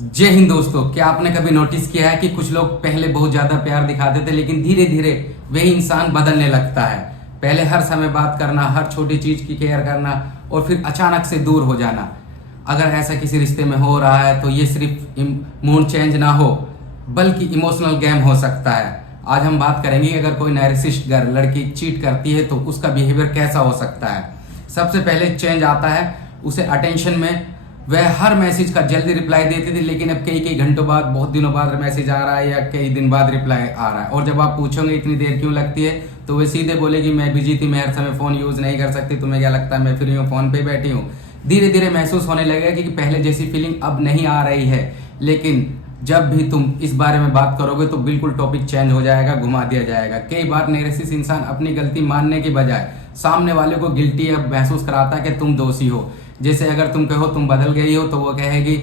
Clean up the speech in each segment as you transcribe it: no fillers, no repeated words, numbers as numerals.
जय हिंद दोस्तों। क्या आपने कभी नोटिस किया है कि कुछ लोग पहले बहुत ज्यादा प्यार दिखाते थे लेकिन धीरे धीरे वही इंसान बदलने लगता है। पहले हर समय बात करना, हर छोटी चीज की केयर करना और फिर अचानक से दूर हो जाना। अगर ऐसा किसी रिश्ते में हो रहा है तो ये सिर्फ मूड चेंज ना हो बल्कि इमोशनल गेम हो सकता है। आज हम बात करेंगे कि अगर कोई नार्सिसिस्ट गर्ल लड़की चीट करती है तो उसका बिहेवियर कैसा हो सकता है। सबसे पहले चेंज आता है उसे अटेंशन में। वह हर मैसेज का जल्दी रिप्लाई देती थी लेकिन अब कई कई घंटों बाद, बहुत दिनों बाद मैसेज आ रहा है या कई दिन बाद रिप्लाई आ रहा है। और जब आप पूछोगे इतनी देर क्यों लगती है तो वे सीधे बोलेगी मैं बिजी थी, मैं हर समय फोन यूज नहीं कर सकती, तुम्हें क्या लगता है मैं फ्री हूँ, फोन पे बैठी हूँ। धीरे धीरे महसूस होने लगेगा कि पहले जैसी फीलिंग अब नहीं आ रही है, लेकिन जब भी तुम इस बारे में बात करोगे तो बिल्कुल टॉपिक चेंज हो जाएगा, घुमा दिया जाएगा। कई बार नार्सिसिस्ट इंसान अपनी गलती मानने की बजाय सामने वाले को गिल्टी महसूस कराता है कि तुम दोषी हो। जैसे अगर तुम कहो तुम बदल गई हो तो वो कहेगी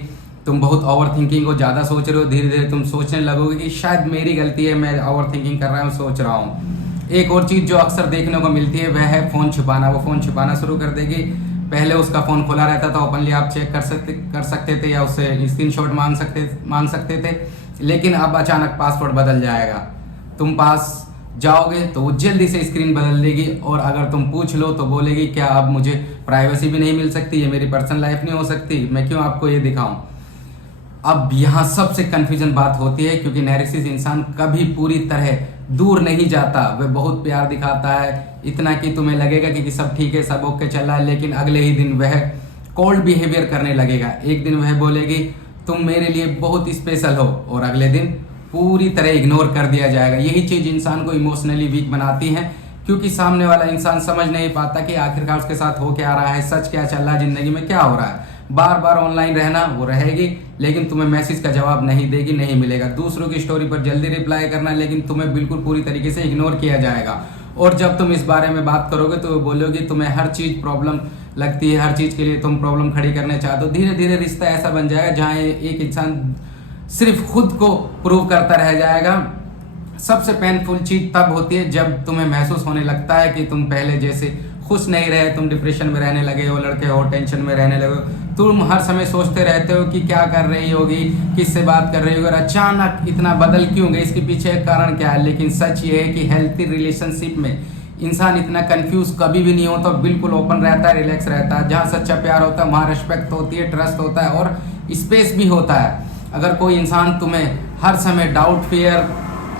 तुम बहुत ओवर थिंकिंग हो, ज्यादा सोच रहे हो। धीरे धीरे तुम सोचने लगोगे कि शायद मेरी गलती है, मैं ओवर थिंकिंग कर रहा हूँ, सोच रहा हूँ। एक और चीज जो अक्सर देखने को मिलती है वह है फोन छुपाना। वो फोन छुपाना शुरू कर देगी। पहले उसका फोन खुला रहता था, ओपनली आप चेक कर सकते थे या उससे स्क्रीनशॉट मांग सकते थे, लेकिन अब अचानक पासवर्ड बदल जाएगा। तुम पास जाओगे तो वो जल्दी से स्क्रीन बदल देगी और अगर तुम पूछ लो तो बोलेगी क्या अब मुझे प्राइवेसी भी नहीं मिल सकती, ये मेरी पर्सनल लाइफ नहीं हो सकती, मैं क्यों आपको ये दिखाऊं। अब यहाँ सबसे कंफ्यूजन बात होती है क्योंकि नार्सिसिस्ट इंसान कभी पूरी तरह दूर नहीं जाता। वह बहुत प्यार दिखाता है, इतना कि तुम्हें लगेगा कि सब ठीक है, सब ओके चल रहा है, लेकिन अगले ही दिन वह कोल्ड बिहेवियर करने लगेगा। एक दिन वह बोलेगी तुम मेरे लिए बहुत स्पेशल हो और अगले दिन पूरी तरह इग्नोर कर दिया जाएगा। यही चीज इंसान को इमोशनली वीक बनाती है क्योंकि सामने वाला इंसान समझ नहीं पाता कि आखिरकार उसके साथ हो क्या रहा है, सच क्या चल रहा है, जिंदगी में क्या हो रहा है। बार बार ऑनलाइन रहना वो रहेगी लेकिन तुम्हें मैसेज का जवाब नहीं देगी, नहीं मिलेगा। दूसरों की स्टोरी पर जल्दी रिप्लाई करना लेकिन तुम्हें बिल्कुल पूरी तरीके से इग्नोर किया जाएगा। और जब तुम इस बारे में बात करोगे तो बोलोगे तुम्हें हर चीज प्रॉब्लम लगती है, हर चीज के लिए तुम प्रॉब्लम खड़ी करने चाहते हो। धीरे धीरे रिश्ता ऐसा बन जाएगा जहाँ एक इंसान सिर्फ खुद को प्रूव करता रह जाएगा। सबसे पेनफुल चीज तब होती है जब तुम्हें महसूस होने लगता है कि तुम पहले जैसे खुश नहीं रहे, तुम डिप्रेशन में रहने लगे हो, लड़के हो टेंशन में रहने लगे हो, तुम हर समय सोचते रहते हो कि क्या कर रही होगी, किससे बात कर रही होगी और अचानक इतना बदल क्यों गए, इसके पीछे कारण क्या है। लेकिन सच ये है कि हेल्थी रिलेशनशिप में इंसान इतना कंफ्यूज कभी भी नहीं होता, बिल्कुल ओपन रहता है, रिलैक्स रहता है। जहाँ सच्चा प्यार होता है वहाँ रिस्पेक्ट होती है, ट्रस्ट होता है और स्पेस भी होता है। अगर कोई इंसान तुम्हें हर समय डाउट, फियर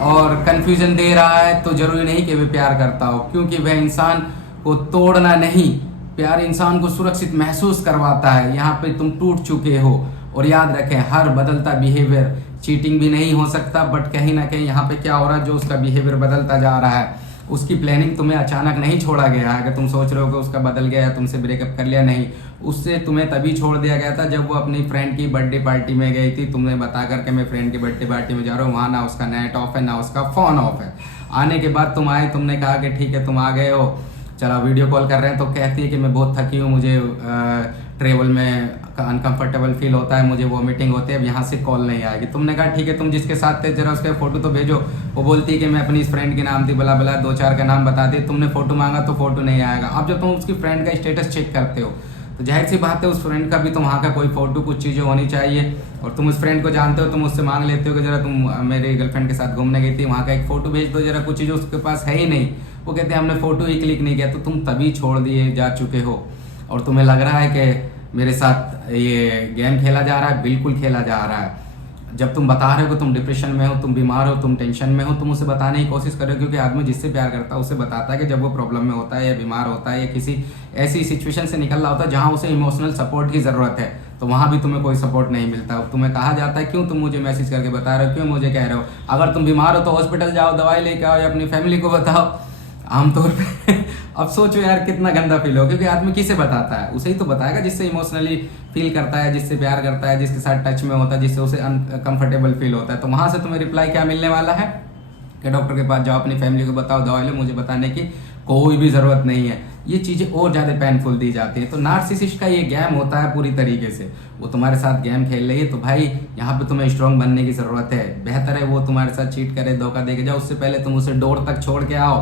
और कंफ्यूजन दे रहा है तो जरूरी नहीं कि वह प्यार करता हो, क्योंकि वह इंसान को तोड़ना नहीं, प्यार इंसान को सुरक्षित महसूस करवाता है। यहाँ पे तुम टूट चुके हो। और याद रखें हर बदलता बिहेवियर चीटिंग भी नहीं हो सकता, बट कहीं ना कहीं यहाँ पे क्या हो रहा है, जो उसका बिहेवियर बदलता जा रहा है उसकी प्लानिंग तुम्हें अचानक नहीं छोड़ा गया है। अगर तुम सोच रहे हो कि उसका बदल गया है, तुमसे ब्रेकअप कर लिया, नहीं, उससे तुम्हें तभी छोड़ दिया गया था जब वो अपनी फ्रेंड की बर्थडे पार्टी में गई थी। तुमने बता करके मैं फ्रेंड की बर्थडे पार्टी में जा रहा हूँ, वहाँ ना उसका नेट ऑफ है ना उसका फोन ऑफ है। आने के बाद तुम आए, तुमने कहा कि ठीक है तुम आ गए हो, चलो वीडियो कॉल कर रहे हैं, तो कहती है कि मैं बहुत थकी हूँ, मुझे ट्रेवल में अनकंफर्टेबल फील होता है, मुझे वॉमिटिंग होती है, अब यहाँ से कॉल नहीं आएगी। तुमने कहा ठीक है तुम जिसके साथ थे जरा उसके फोटो तो भेजो। वो बोलती है कि मैं अपनी इस फ्रेंड के नाम थी, बला बला 2-4 का नाम बता दिए। तुमने फोटो मांगा तो फोटो नहीं आएगा। अब जब तुम उसकी फ्रेंड का स्टेटस चेक करते हो तो जाहिर सी बात है उस फ्रेंड का भी तो वहाँ का कोई फोटो, कुछ चीज़ें होनी चाहिए। और तुम उस फ्रेंड को जानते हो, तुम उससे मांग लेते हो कि जरा तुम मेरी गर्लफ्रेंड के साथ घूमने गई थी, वहाँ का एक फोटो भेज दो जरा, कुछ चीज़ें उसके पास है ही नहीं। वो कहते हैं हमने फोटो ही क्लिक नहीं किया, तो तुम तभी छोड़ दिए जा चुके हो। और तुम्हें लग रहा है कि मेरे साथ ये गेम खेला जा रहा है, बिल्कुल खेला जा रहा है। जब तुम बता रहे हो कि तुम डिप्रेशन में हो, तुम बीमार हो, तुम टेंशन में हो, तुम उसे बताने की कोशिश कर रहे हो, क्योंकि आदमी जिससे प्यार करता है उसे बताता है कि जब वो प्रॉब्लम में होता है या बीमार होता है या किसी ऐसी सिचुएशन से निकल रहा होता है जहाँ उसे इमोशनल सपोर्ट की ज़रूरत है, तो वहाँ भी तुम्हें कोई सपोर्ट नहीं मिलता। तुम्हें कहा जाता है क्यों तुम मुझे मैसेज करके बता रहे हो, क्यों मुझे कह रहे हो, अगर तुम बीमार हो तो हॉस्पिटल जाओ, दवाई लेके आओ या अपनी फैमिली को बताओ। आमतौर पे अब सोचो यार कितना गंदा फील हो, क्योंकि आदमी किसे बताता है, उसे ही तो बताएगा जिससे इमोशनली फील करता है, जिससे प्यार करता है, जिसके साथ टच में होता है, जिससे उसे अनकंफर्टेबल फील होता है। तो वहां से तुम्हें रिप्लाई क्या मिलने वाला है कि डॉक्टर के पास जाओ, अपनी फैमिली को बताओ, दवाई लो, मुझे बताने की कोई भी जरूरत नहीं है। ये चीजें और ज्यादा पेनफुल दी जाती है। तो नार्सिसिस्ट का ये गेम होता है पूरी तरीके से, वो तुम्हारे साथ गेम खेल रही है, तो भाई यहाँ पे तुम्हें स्ट्रांग बनने की जरूरत है। बेहतर है वो तुम्हारे साथ चीट करे, धोखा दे के जाओ, उससे पहले तुम उसे डोर तक छोड़ के आओ,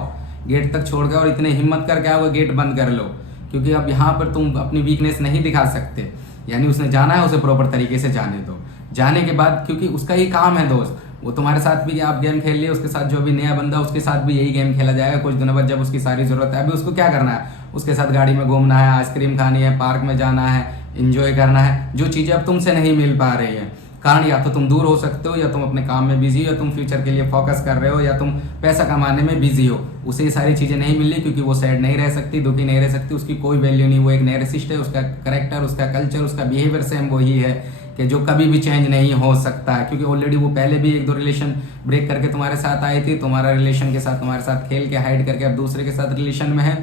गेट तक छोड़ के, और इतने हिम्मत करके आओ गेट बंद कर लो, क्योंकि अब यहाँ पर तुम अपनी वीकनेस नहीं दिखा सकते। यानी उसने जाना है, उसे प्रॉपर तरीके से जाने दो। जाने के बाद, क्योंकि उसका ही काम है दोस्त, वो तुम्हारे साथ भी आप गेम खेल लिए, उसके साथ जो भी नया बंदा उसके साथ भी यही गेम खेला जाएगा कुछ दिनों बाद, जब उसकी सारी जरूरत है। अभी उसको क्या करना है, उसके साथ गाड़ी में घूमना है, आइसक्रीम खानी है, पार्क में जाना है, इंजॉय करना है, जो चीजें अब तुमसे नहीं मिल पा रही है। कारण या तो तुम दूर हो सकते हो, या तुम अपने काम में बिजी हो, या तुम फ्यूचर के लिए फोकस कर रहे हो, या तुम पैसा कमाने में बिजी हो। उसे ये सारी चीजें नहीं मिल रही, क्योंकि वो सैड नहीं रह सकती, दुखी नहीं रह सकती, उसकी कोई वैल्यू नहीं। वो एक नैरेसिस्ट है, उसका करेक्टर, उसका कल्चर, उसका बिहेवियर सेम वही है कि जो कभी भी चेंज नहीं हो सकता है। क्योंकि ऑलरेडी वो पहले भी 1-2 रिलेशन ब्रेक करके तुम्हारे साथ आई थी, तुम्हारा रिलेशन के साथ तुम्हारे साथ खेल के हाइड करके अब दूसरे के साथ रिलेशन में है।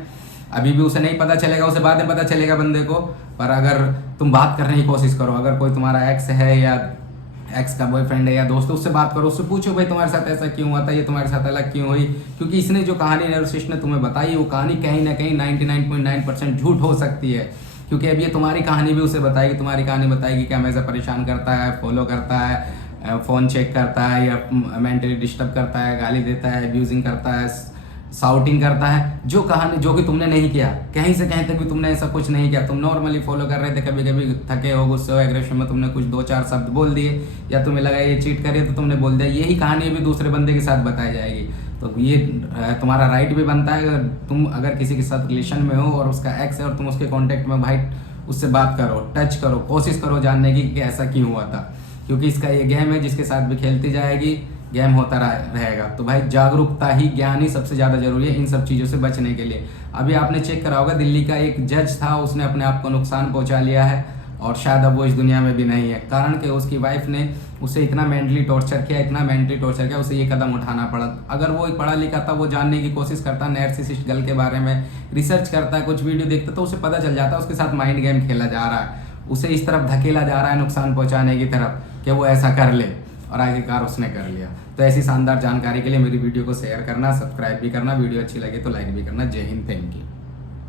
अभी भी उसे नहीं पता चलेगा, उसे बाद में पता चलेगा बंदे को। पर अगर तुम बात करने की कोशिश करो, अगर कोई तुम्हारा एक्स है या एक्स का बॉयफ्रेंड है या दोस्त, उससे बात करो, उससे पूछो भाई तुम्हारे साथ ऐसा क्यों हुआ था, ये तुम्हारे साथ अलग क्यों हुई। क्योंकि इसने जो कहानी नैरोसिस्ट ने तुम्हें बताई, वो कहानी कहीं ना कहीं 99.9% झूठ हो सकती है। क्योंकि अब ये तुम्हारी कहानी भी उसे बताएगी, तुम्हारी कहानी बताएगी कि हमेशा परेशान करता है, फॉलो करता है, फ़ोन चेक करता है, या मेंटली डिस्टर्ब करता है, गाली देता है, अब्यूजिंग करता है, साउटिंग करता है। जो कहानी जो कि तुमने नहीं किया, कहीं से कहीं तक भी तुमने ऐसा कुछ नहीं किया, तुम नॉर्मली फॉलो कर रहे थे, कभी कभी थके हो, गुस्से हो, एग्रेशन में तुमने कुछ 2-4 शब्द बोल दिए, या तुम्हें लगा ये चीट करे तो तुमने बोल दिया। यही कहानी भी दूसरे बंदे के साथ बताई जाएगी। तो ये तुम्हारा राइट भी बनता है, तुम अगर किसी के साथ रिलेशन में हो और उसका एक्स है और तुम उसके कॉन्टेक्ट में, भाई उससे बात करो, टच करो, कोशिश करो जानने की कि ऐसा क्यों हुआ था। क्योंकि इसका ये गेम है जिसके साथ भी खेलती जाएगी, गेम होता रहेगा। तो भाई जागरूकता ही, ज्ञान ही सबसे ज़्यादा जरूरी है इन सब चीज़ों से बचने के लिए। अभी आपने चेक करा होगा, दिल्ली का एक जज था, उसने अपने आप को नुकसान पहुंचा लिया है, और शायद अब वो इस दुनिया में भी नहीं है। कारण कि उसकी वाइफ ने उसे इतना मेंटली टॉर्चर किया, उसे ये कदम उठाना पड़ा। अगर वो एक पढ़ा लिखा था, वो जानने की कोशिश करता नैर्सिसिस्ट गर्ल के बारे में, रिसर्च करता है, कुछ वीडियो देखता, तो उसे पता चल जाता उसके साथ माइंड गेम खेला जा रहा है, उसे इस तरफ धकेला जा रहा है नुकसान पहुंचाने की तरफ, कि वो ऐसा कर ले, और आखिरकार उसने कर लिया। तो ऐसी शानदार जानकारी के लिए मेरी वीडियो को शेयर करना, सब्सक्राइब भी करना, वीडियो अच्छी लगे तो लाइक भी करना। जय हिंद, थैंक यू।